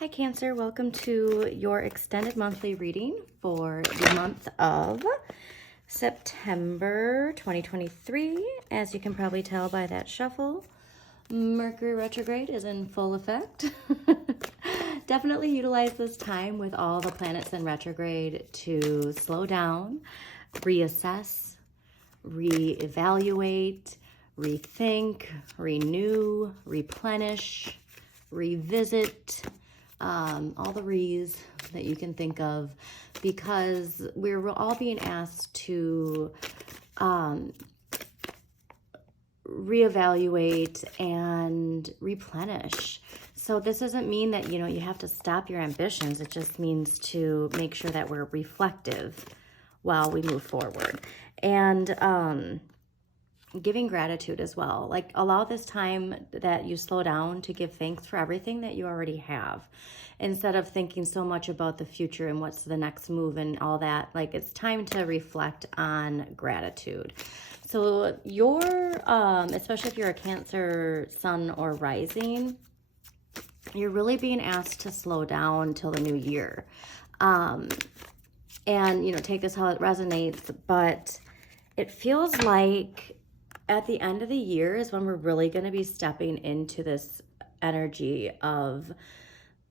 Hi Cancer, welcome to your extended monthly reading for the month of September 2023. As you can probably tell by that shuffle, Mercury retrograde is in full effect. Definitely utilize this time with all the planets in retrograde to slow down, reassess, reevaluate, rethink, renew, replenish, revisit, all the re's that you can think of, because we're all being asked to reevaluate and replenish. So this doesn't mean that, you have to stop your ambitions. It just means to make sure that we're reflective while we move forward. And giving gratitude as well. Like, allow this time that you slow down to give thanks for everything that you already have, instead of thinking so much about the future and what's the next move and all that. Like, it's time to reflect on gratitude. So especially if you're a Cancer sun or rising, you're really being asked to slow down till the new year. And, take this how it resonates, but it feels like at the end of the year is when we're really going to be stepping into this energy of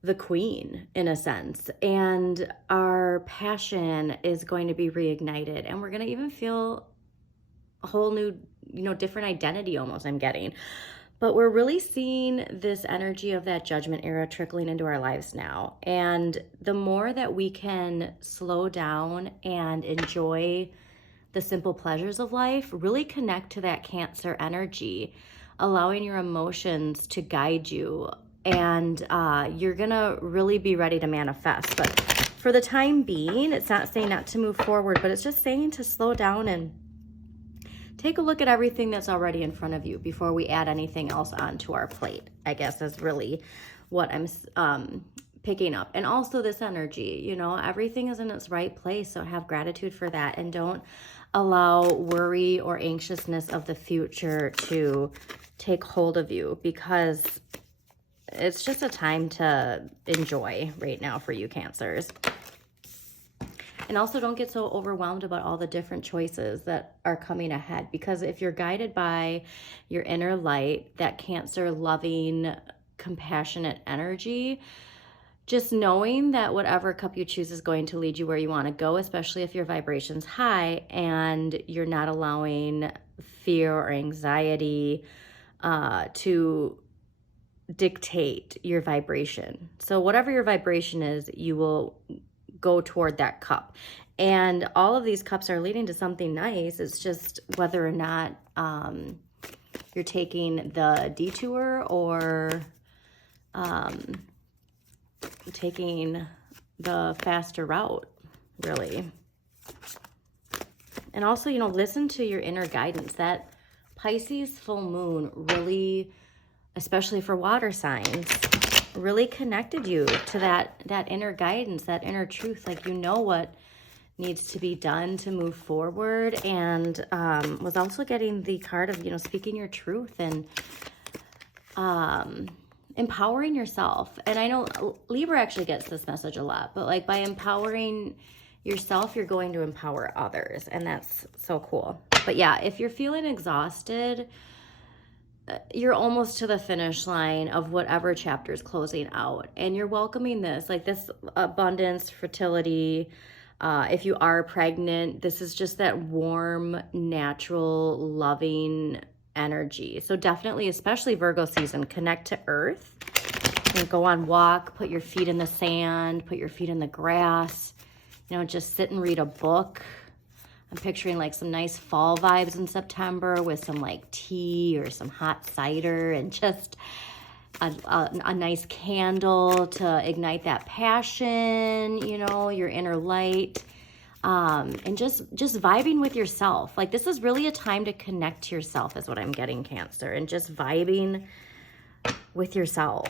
the queen, in a sense, and our passion is going to be reignited, and we're going to even feel a whole new, different identity almost, I'm getting. But we're really seeing this energy of that judgment era trickling into our lives now. And the more that we can slow down and enjoy the simple pleasures of life, really connect to that Cancer energy, allowing your emotions to guide you, and you're gonna really be ready to manifest. But for the time being, it's not saying not to move forward, but it's just saying to slow down and take a look at everything that's already in front of you before we add anything else onto our plate, I guess, is really what I'm picking up. And also this energy, everything is in its right place, so have gratitude for that, and don't allow worry or anxiousness of the future to take hold of you, because it's just a time to enjoy right now for you Cancers. And also don't get so overwhelmed about all the different choices that are coming ahead, because if you're guided by your inner light, that Cancer loving, compassionate energy, just knowing that whatever cup you choose is going to lead you where you want to go, especially if your vibration's high and you're not allowing fear or anxiety to dictate your vibration. So whatever your vibration is, you will go toward that cup. And all of these cups are leading to something nice. It's just whether or not you're taking the detour or taking the faster route, really. And also, listen to your inner guidance. That Pisces full moon really, especially for water signs, really connected you to that inner guidance, that inner truth. Like, what needs to be done to move forward. And was also getting the card of, speaking your truth and empowering yourself. And I know Libra actually gets this message a lot, but like, by empowering yourself, you're going to empower others. And that's so cool. But yeah, if you're feeling exhausted, you're almost to the finish line of whatever chapter is closing out, and you're welcoming this abundance, fertility. If you are pregnant, this is just that warm, natural, loving energy. So definitely, especially Virgo season, connect to earth and go on walk, put your feet in the sand, put your feet in the grass, just sit and read a book. I'm picturing like some nice fall vibes in September with some like tea or some hot cider and just a nice candle to ignite that passion, your inner light, and just vibing with yourself. Like, this is really a time to connect to yourself is what I'm getting, Cancer, and just vibing with yourself.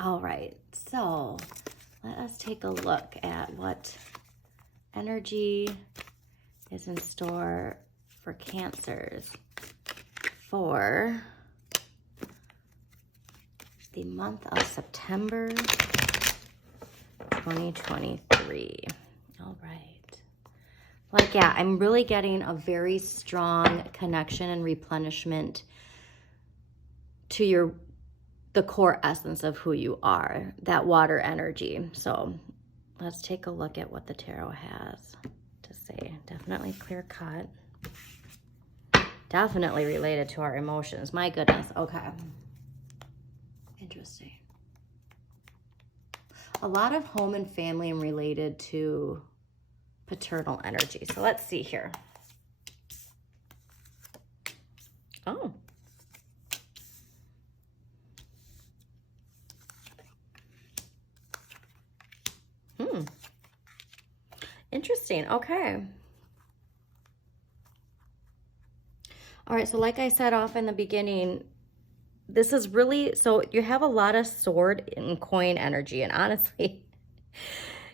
All right, so let us take a look at what energy is in store for Cancers for the month of September 2023. All right. Like, yeah, I'm really getting a very strong connection and replenishment to the core essence of who you are, that water energy. So let's take a look at what the tarot has to say. Definitely clear cut. Definitely related to our emotions. My goodness. Okay. Interesting. A lot of home and family and related to paternal energy. So let's see here. Oh. Interesting. Okay. All right. So like I said off in the beginning, this is really, so you have a lot of sword and coin energy. And honestly,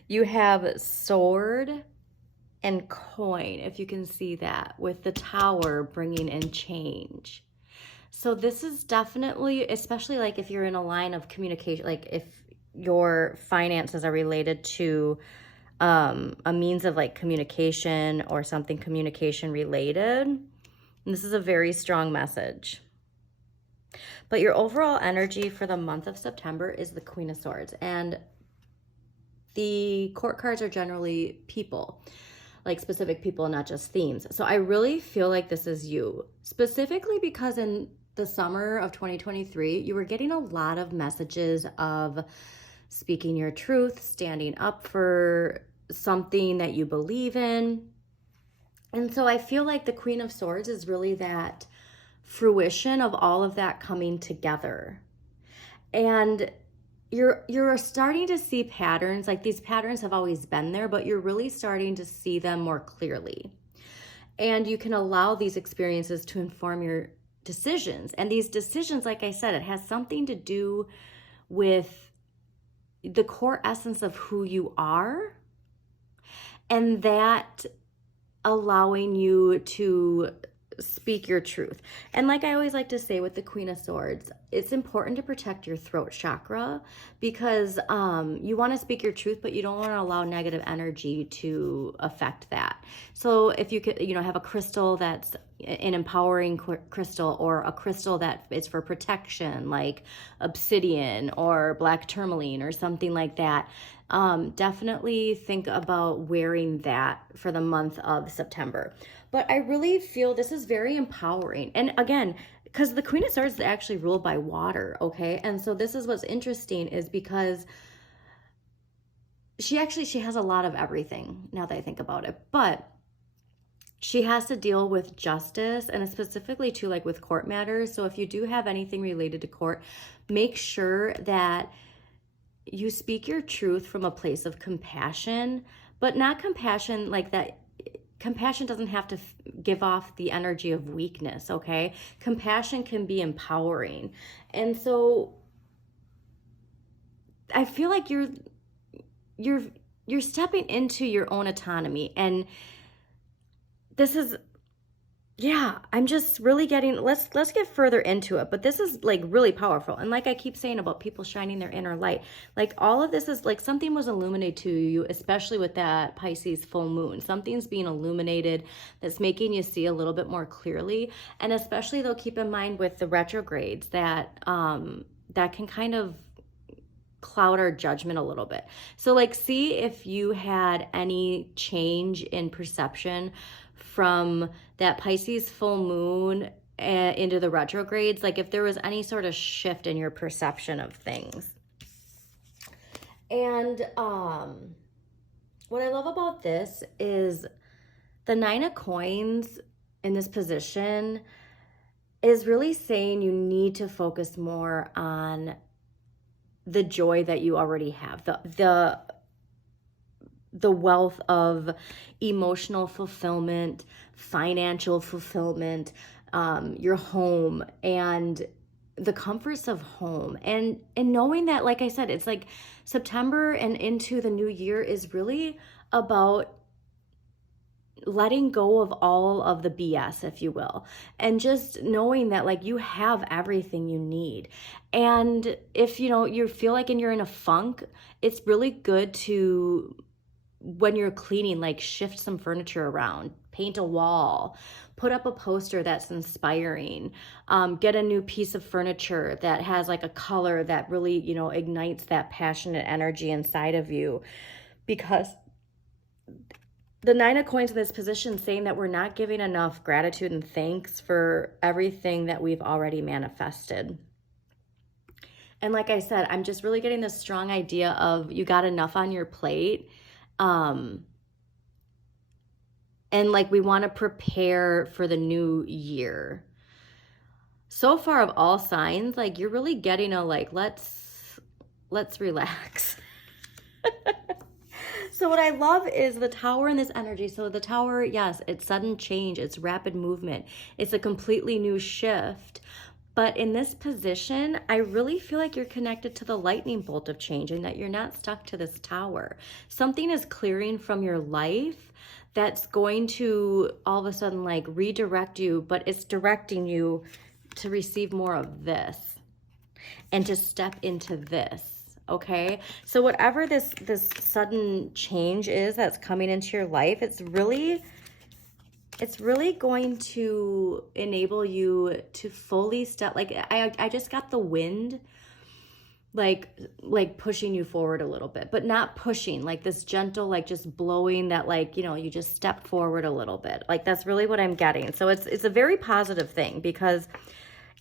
you have sword and coin, if you can see that, with the tower bringing in change. So this is definitely, especially like if you're in a line of communication, like if your finances are related to a means of like communication or something communication related, and this is a very strong message. But your overall energy for the month of September is the Queen of Swords. And the court cards are generally people, like specific people, not just themes. So I really feel like this is you, specifically because in the summer of 2023, you were getting a lot of messages of speaking your truth, standing up for something that you believe in. And so I feel like the Queen of Swords is really that fruition of all of that coming together. And you're starting to see patterns, like these patterns have always been there, but you're really starting to see them more clearly. And you can allow these experiences to inform your decisions. And these decisions, like I said, it has something to do with the core essence of who you are, and that allowing you to speak your truth. And like I always like to say with the Queen of Swords, it's important to protect your throat chakra, because you want to speak your truth, but you don't want to allow negative energy to affect that. So if you could, have a crystal that's an empowering crystal, or a crystal that is for protection, like obsidian or black tourmaline or something like that, definitely think about wearing that for the month of September. But I really feel this is very empowering. And again, because the Queen of Swords is actually ruled by water, okay? And so this is what's interesting, is because she has a lot of everything, now that I think about it. But she has to deal with justice, and specifically too, like with court matters. So if you do have anything related to court, make sure that you speak your truth from a place of compassion, but not compassion like that. Compassion doesn't have to give off the energy of weakness, okay? Compassion can be empowering. And so I feel like you're stepping into your own autonomy. And this is, yeah, I'm just really getting, let's get further into it. But this is like really powerful. And like I keep saying about people shining their inner light, like all of this is like something was illuminated to you, especially with that Pisces full moon. Something's being illuminated that's making you see a little bit more clearly. And especially though, keep in mind with the retrogrades that that can kind of cloud our judgment a little bit. So like, see if you had any change in perception from that Pisces full moon into the retrogrades, like if there was any sort of shift in your perception of things. And what I love about this is the Nine of Coins in this position is really saying you need to focus more on the joy that you already have, the wealth of emotional fulfillment, financial fulfillment, your home, and the comforts of home. And knowing that, like I said, it's like September and into the new year is really about letting go of all of the BS, if you will, and just knowing that like you have everything you need. And if you feel like you're in a funk, it's really good to, when you're cleaning, like shift some furniture around, paint a wall, put up a poster that's inspiring, get a new piece of furniture that has like a color that really, ignites that passionate energy inside of you. Because the Nine of Coins in this position saying that we're not giving enough gratitude and thanks for everything that we've already manifested. And like I said, I'm just really getting this strong idea of you got enough on your plate. And like we want to prepare for the new year. So far of all signs, like you're really getting a like, let's relax. So what I love is the Tower in this energy. So the Tower, yes, it's sudden change, it's rapid movement, it's a completely new shift. But in this position, I really feel like you're connected to the lightning bolt of change and that you're not stuck to this tower. Something is clearing from your life that's going to all of a sudden like redirect you, but it's directing you to receive more of this and to step into this. Okay, so whatever this sudden change is that's coming into your life, it's really going to enable you to fully step. Like I just got the wind, like pushing you forward a little bit, but not pushing, like this gentle, like just blowing that, like, you just step forward a little bit. Like that's really what I'm getting. So it's a very positive thing, because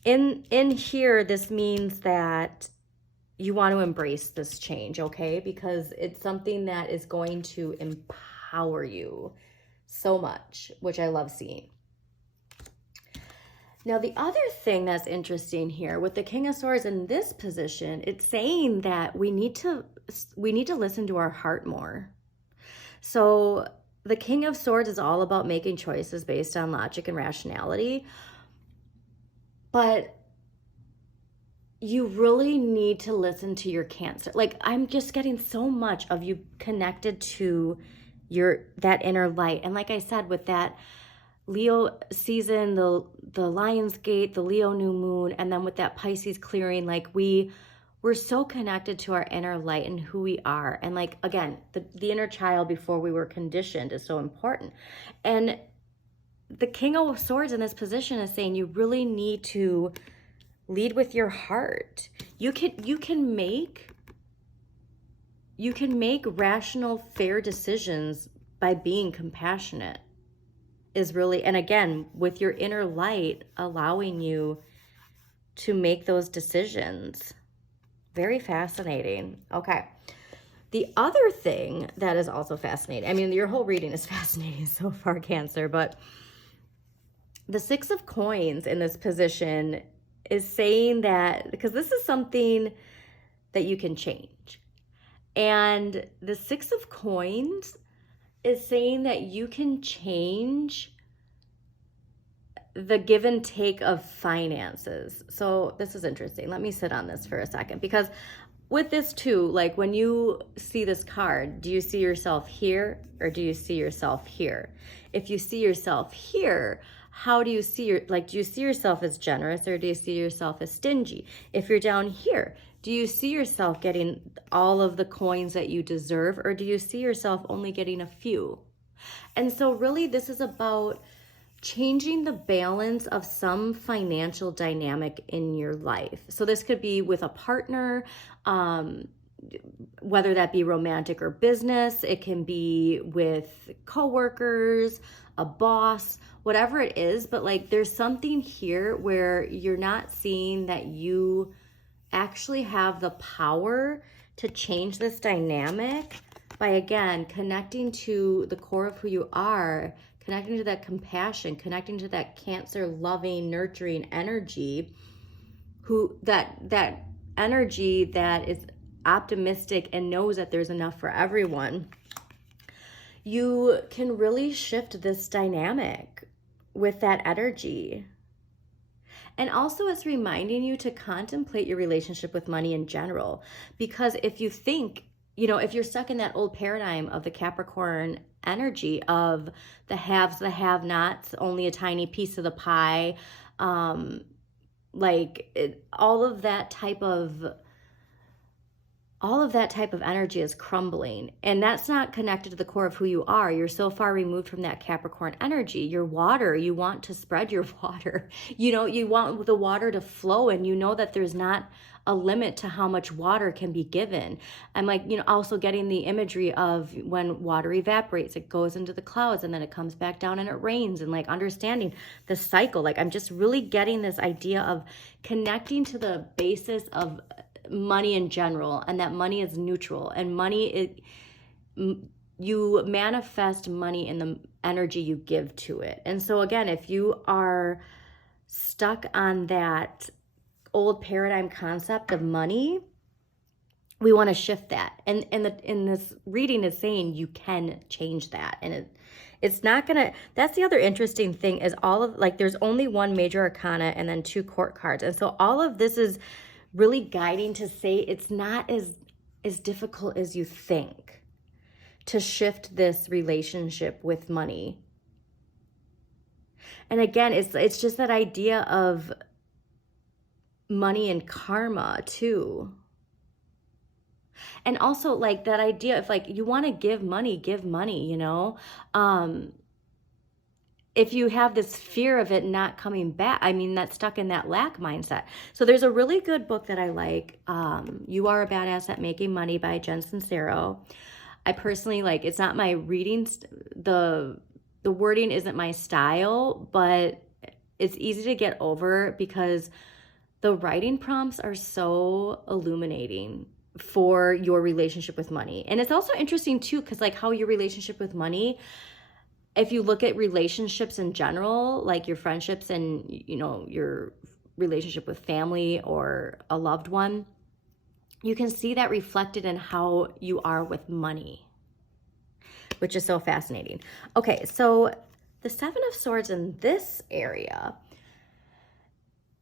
in here, this means that you want to embrace this change, okay? Because it's something that is going to empower you so much, which I love seeing. Now, the other thing that's interesting here with the King of Swords in this position, it's saying that we need to listen to our heart more. So the King of Swords is all about making choices based on logic and rationality, but you really need to listen to your Cancer. Like I'm just getting so much of you connected to that inner light. And like I said, with that Leo season, the Lion's Gate, the Leo new moon, and then with that Pisces clearing, like we're so connected to our inner light and who we are. And like, again, the inner child before we were conditioned is so important. And the King of Swords in this position is saying you really need to lead with your heart. You can make rational, fair decisions by being compassionate. Is really, and again, with your inner light allowing you to make those decisions. Very fascinating. Okay. The other thing that is also fascinating, I mean, your whole reading is fascinating so far, Cancer, but the Six of Coins in this position is saying that, because this is something that you can change. And the Six of Coins is saying that you can change the give and take of finances. So this is interesting. Let me sit on this for a second, because with this too, like when you see this card, do you see yourself here or do you see yourself here? If you see yourself here, how do you see do you see yourself as generous or do you see yourself as stingy? If you're down here, do you see yourself getting all of the coins that you deserve, or do you see yourself only getting a few? And so really this is about changing the balance of some financial dynamic in your life. So this could be with a partner, whether that be romantic or business. It can be with coworkers, a boss, whatever it is. But like there's something here where you're not seeing that you actually have the power to change this dynamic by, again, connecting to the core of who you are, connecting to that compassion, connecting to that Cancer loving, nurturing energy, that energy that is optimistic and knows that there's enough for everyone. You can really shift this dynamic with that energy. And also it's reminding you to contemplate your relationship with money in general. Because if you think, if you're stuck in that old paradigm of the Capricorn energy of the haves, the have-nots, only a tiny piece of the pie. All of that type of energy is crumbling, and that's not connected to the core of who you are. You're so far removed from that Capricorn energy. Your water, you want to spread your water. You want the water to flow, and you know that there's not a limit to how much water can be given. I'm also getting the imagery of when water evaporates, it goes into the clouds and then it comes back down and it rains, and understanding the cycle. I'm just really getting this idea of connecting to the basis of money in general, and that money is neutral, and you manifest money in the energy you give to it. And so again, if you are stuck on that old paradigm concept of money, we want to shift that. And in this reading is saying you can change that. And it's not gonna, that's the other interesting thing is all of, there's only one major arcana and then 2 court cards. And so all of this is really guiding to say it's not as difficult as you think to shift this relationship with money. And again, it's just that idea of money and karma too. And also that idea of you want to give money, if you have this fear of it not coming back, that's stuck in that lack mindset. So there's a really good book that I like, You Are a Badass at Making Money by Jen Sincero. I personally it's not my reading, the wording isn't my style, but it's easy to get over because the writing prompts are so illuminating for your relationship with money. And it's also interesting too, because how your relationship with money, if you look at relationships in general, your friendships and, your relationship with family or a loved one, you can see that reflected in how you are with money, which is so fascinating. Okay, so the 7 of Swords in this area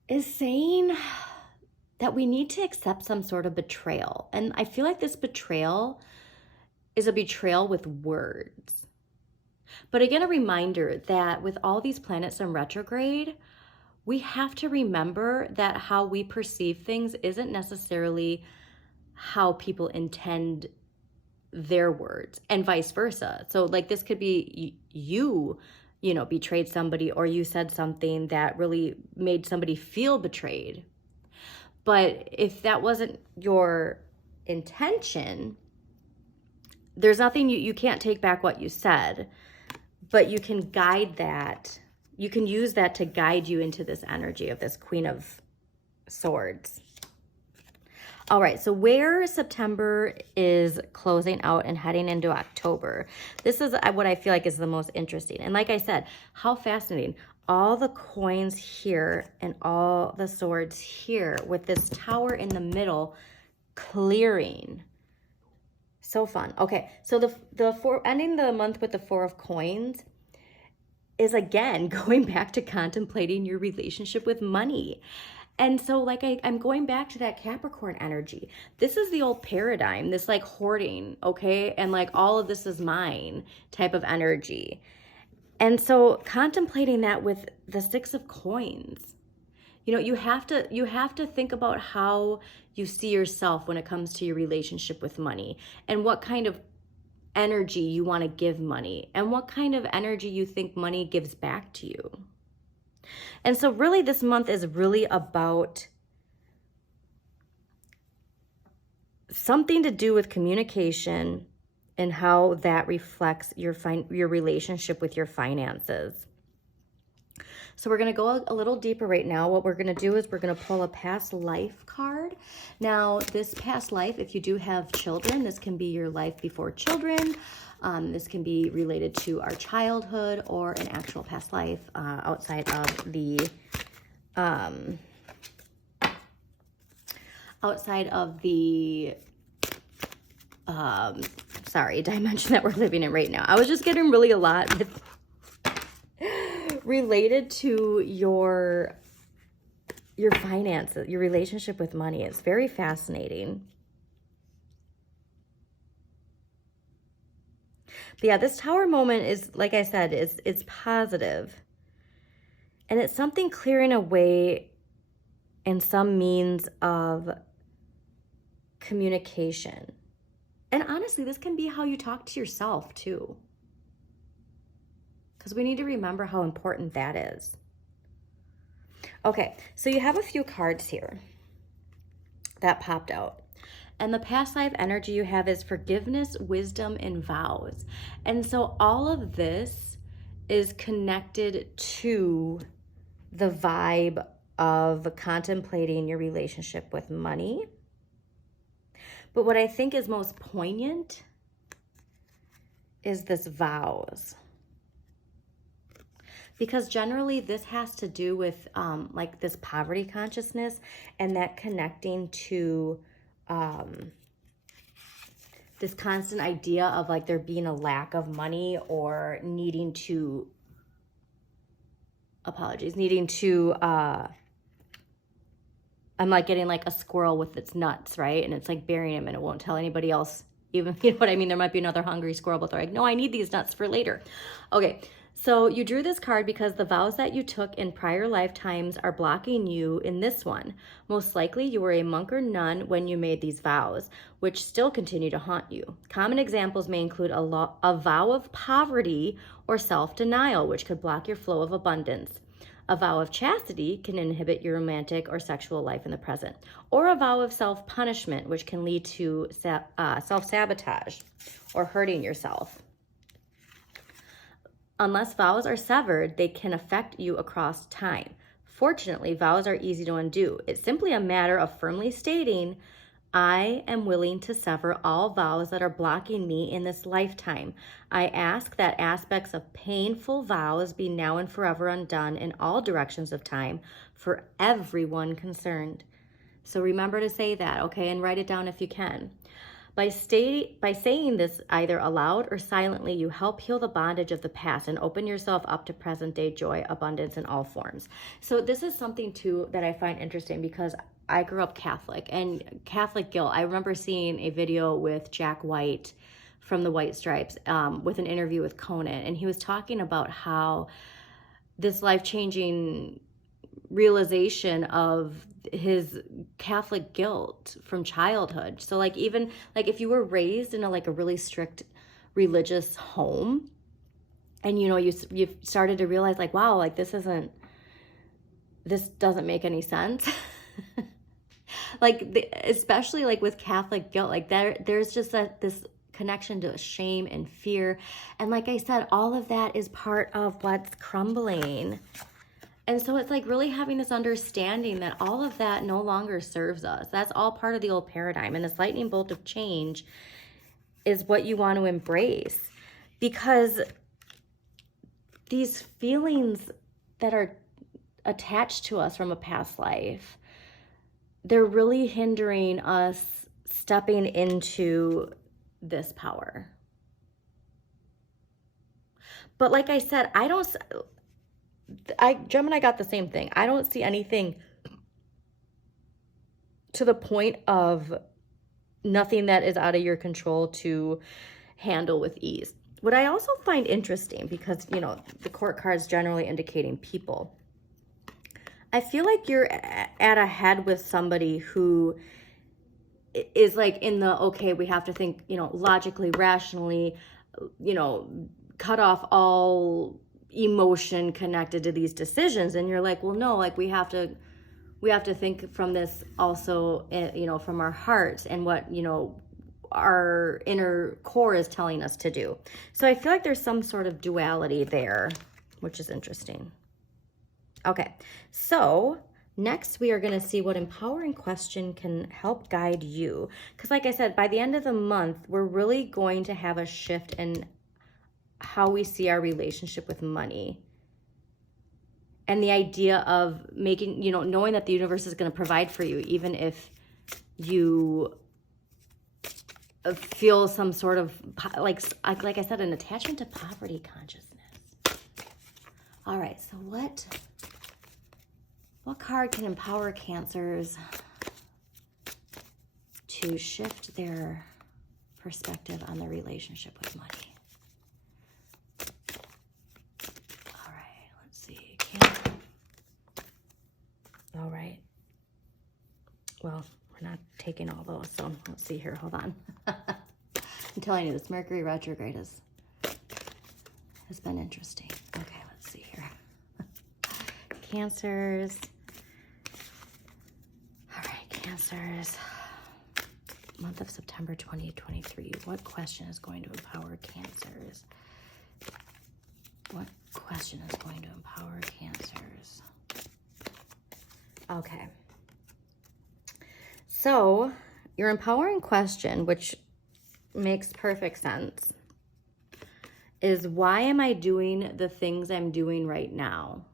is saying that we need to accept some sort of betrayal. And I feel like this betrayal is a betrayal with words. But again, a reminder that with all these planets in retrograde, we have to remember that how we perceive things isn't necessarily how people intend their words, and vice versa. So this could be you betrayed somebody, or you said something that really made somebody feel betrayed. But if that wasn't your intention, there's nothing, you can't take back what you said, but you can guide that. You can use that to guide you into this energy of this Queen of Swords. All right, so where September is closing out and heading into October, this is what I feel like is the most interesting. And like I said, how fascinating. All the coins here and all the swords here with this tower in the middle clearing. So fun. Okay, so ending the month with the 4 of coins is again going back to contemplating your relationship with money. And so I'm going back to that Capricorn energy. This is the old paradigm, this hoarding, okay? And all of this is mine type of energy. And so contemplating that with the 6 of coins, you have to think about how you see yourself when it comes to your relationship with money, and what kind of energy you want to give money, and what kind of energy you think money gives back to you. And so really this month is really about something to do with communication and how that reflects your relationship with your finances. So we're going to go a little deeper right now. What we're going to do is we're going to pull a past life card. Now, this past life, if you do have children, this can be your life before children. This can be related to our childhood or an actual past life outside of the dimension that we're living in right now. I was just getting really a lot with related to your finances, your relationship with money. It's very fascinating. But yeah, this Tower moment is, like I said, it's positive. And it's something clearing away in some means of communication. And honestly, this can be how you talk to yourself too. Because we need to remember how important that is. Okay, so you have a few cards here that popped out. And the past life energy you have is forgiveness, wisdom, and vows. And so all of this is connected to the vibe of contemplating your relationship with money. But what I think is most poignant is this vows. Because generally this has to do with like this poverty consciousness and that connecting to this constant idea of like there being a lack of money or needing to, I'm like getting like a squirrel with its nuts, right? And it's like burying them and it won't tell anybody else, even, you know what I mean? There might be another hungry squirrel, but they're like, no, I need these nuts for later. Okay, so you drew this card because the vows that you took in prior lifetimes are blocking you in this one. Most likely you were a monk or nun when you made these vows, which still continue to haunt you. Common examples may include a vow of poverty or self-denial, which could block your flow of abundance. A vow of chastity can inhibit your romantic or sexual life in the present. Or a vow of self-punishment, which can lead to self-sabotage or hurting yourself. Unless vows are severed, they can affect you across time. Fortunately, vows are easy to undo. It's simply a matter of firmly stating, I am willing to sever all vows that are blocking me in this lifetime. I ask that aspects of painful vows be now and forever undone in all directions of time for everyone concerned. So remember to say that, okay? And write it down if you can. By saying this either aloud or silently, you help heal the bondage of the past and open yourself up to present day joy, abundance in all forms. So this is something too that I find interesting because I grew up Catholic, and Catholic guilt. I remember seeing a video with Jack White from the White Stripes with an interview with Conan, and he was talking about how this life-changing realization of his Catholic guilt from childhood. So like even like if you were raised in a like a really strict religious home, and you know you started to realize like, wow, like this doesn't make any sense. Like especially like with Catholic guilt, like there's just this connection to shame and fear, and like I said, all of that is part of what's crumbling. And so it's like really having this understanding that all of that no longer serves us. That's all part of the old paradigm. And this lightning bolt of change is what you want to embrace, because these feelings that are attached to us from a past life, they're really hindering us stepping into this power. But like I said, Gemini got the same thing. I don't see anything to the point of nothing that is out of your control to handle with ease. What I also find interesting, because, you know, the court cards generally indicating people, I feel like you're at a head with somebody who is like in the, okay, we have to think, you know, logically, rationally, you know, cut off all emotion connected to these decisions. And you're like, well, no, like we have to think from this also, you know, from our hearts and what, you know, our inner core is telling us to do. So I feel like there's some sort of duality there, which is interesting. Okay, so next we are going to see what empowering question can help guide you. Because like I said, by the end of the month, we're really going to have a shift in how we see our relationship with money. And the idea of making, you know, knowing that the universe is going to provide for you, even if you feel some sort of, like I said, an attachment to poverty consciousness. All right, so what card can empower Cancers to shift their perspective on their relationship with money? Well, we're not taking all those, so let's see here. Hold on. I'm telling you, this Mercury retrograde has been interesting. Okay, let's see here. Cancers. All right, Cancers. Month of September 2023. What question is going to empower Cancers? What question is going to empower Cancers? Okay. So, your empowering question, which makes perfect sense, is why am I doing the things I'm doing right now?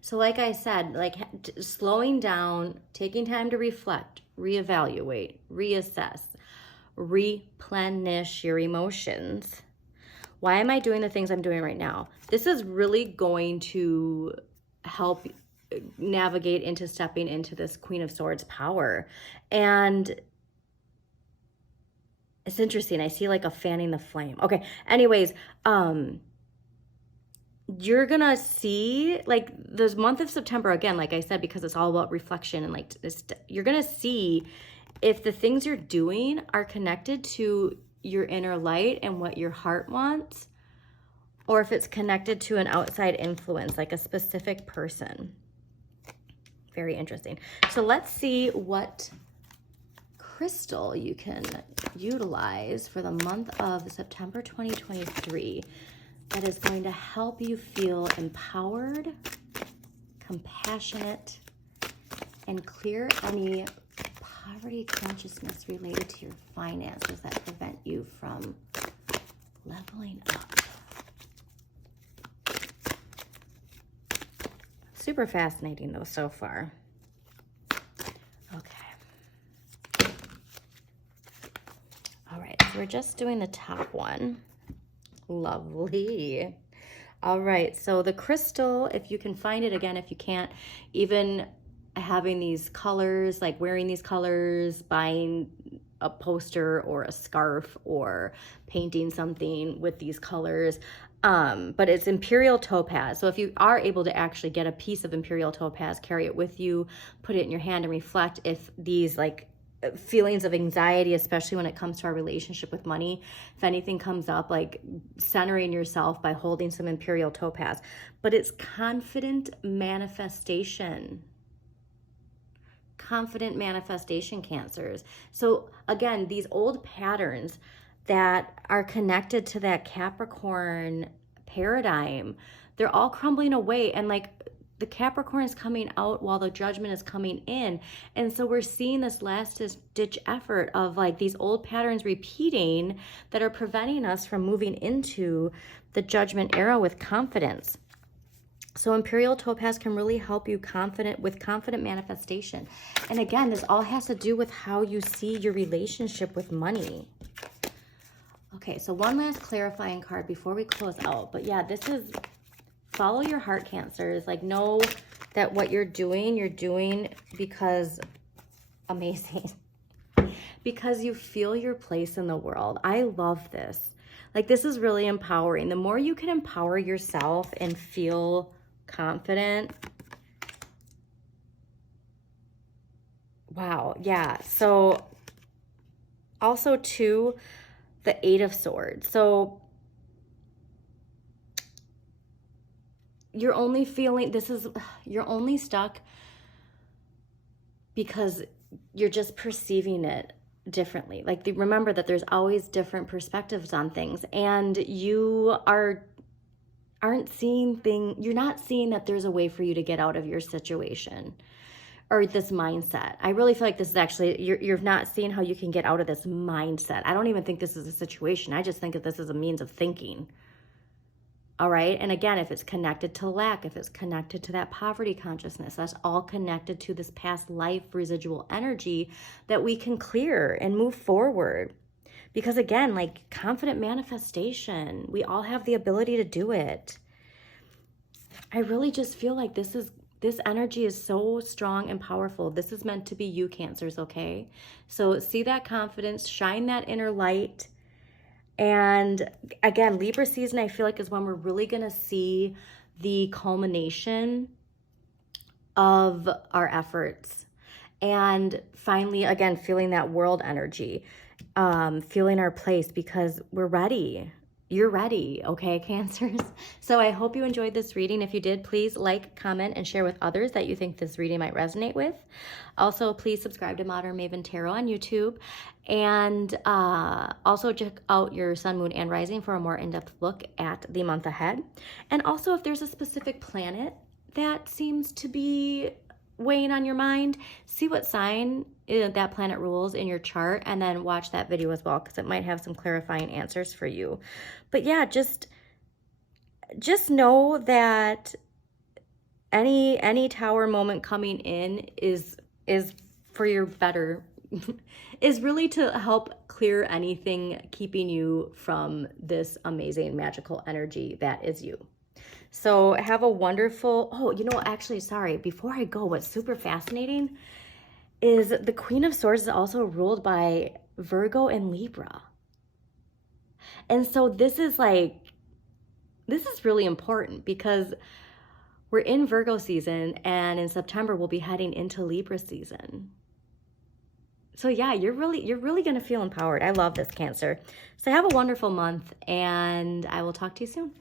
So like I said, like slowing down, taking time to reflect, reevaluate, reassess, replenish your emotions. Why am I doing the things I'm doing right now? This is really going to help navigate into stepping into this Queen of Swords power. And it's interesting. I see like a fanning the flame. Okay. Anyways, you're gonna see like this month of September, again, like I said, because it's all about reflection and like this, you're gonna see if the things you're doing are connected to your inner light and what your heart wants, or if it's connected to an outside influence, like a specific person. Very interesting. So let's see what crystal you can utilize for the month of September 2023 that is going to help you feel empowered, compassionate, and clear any poverty consciousness related to your finances that prevent you from leveling up. Super fascinating though so far. Okay. All right, so we're just doing the top one. Lovely. All right, so the crystal, if you can find it, again, if you can't, even having these colors, like wearing these colors, buying a poster or a scarf or painting something with these colors. But it's Imperial Topaz. So if you are able to actually get a piece of Imperial Topaz, carry it with you, put it in your hand and reflect if these like feelings of anxiety, especially when it comes to our relationship with money, if anything comes up, like centering yourself by holding some Imperial Topaz. But it's confident manifestation. Confident manifestation, Cancers. So again, these old patterns that are connected to that Capricorn paradigm, they're all crumbling away, and like the Capricorn is coming out while the Judgment is coming in. And so we're seeing this last ditch effort of like these old patterns repeating that are preventing us from moving into the Judgment era with confidence. So Imperial Topaz can really help you with confident manifestation. And again, this all has to do with how you see your relationship with money. Okay, so one last clarifying card before we close out. But yeah, this is follow your heart, Cancers. Like, know that what you're doing because amazing. Because you feel your place in the world. I love this. Like, this is really empowering. The more you can empower yourself and feel confident. Wow, yeah. So also too, the Eight of Swords. So you're only feeling, you're only stuck because you're just perceiving it differently. Like, remember that there's always different perspectives on things, and you aren't seeing you're not seeing that there's a way for you to get out of your situation or this mindset. I really feel like this is actually, you're not seeing how you can get out of this mindset. I don't even think this is a situation. I just think that this is a means of thinking. All right. And again, if it's connected to lack, if it's connected to that poverty consciousness, that's all connected to this past life residual energy that we can clear and move forward. Because again, like confident manifestation, we all have the ability to do it. I really just feel like this energy is so strong and powerful. This is meant to be you, Cancers, okay? So see that confidence, shine that inner light. And again, Libra season, I feel like, is when we're really going to see the culmination of our efforts. And finally, again, feeling that world energy, feeling our place, because we're ready. You're ready, okay, Cancers? So I hope you enjoyed this reading. If you did, please like, comment, and share with others that you think this reading might resonate with. Also, please subscribe to Modern Maven Tarot on YouTube. And also check out your sun, moon, and rising for a more in-depth look at the month ahead. And also, if there's a specific planet that seems to be weighing on your mind, see what sign that planet rules in your chart, and then watch that video as well, because it might have some clarifying answers for you. But yeah, just know that any tower moment coming in is for your better, is really to help clear anything keeping you from this amazing magical energy that is you. So have a wonderful, oh, you know, actually, sorry, before I go, what's super fascinating is the Queen of Swords is also ruled by Virgo and Libra. And so this is really important, because we're in Virgo season, and in September we'll be heading into Libra season. So yeah, you're really going to feel empowered. I love this, Cancer. So have a wonderful month, and I will talk to you soon.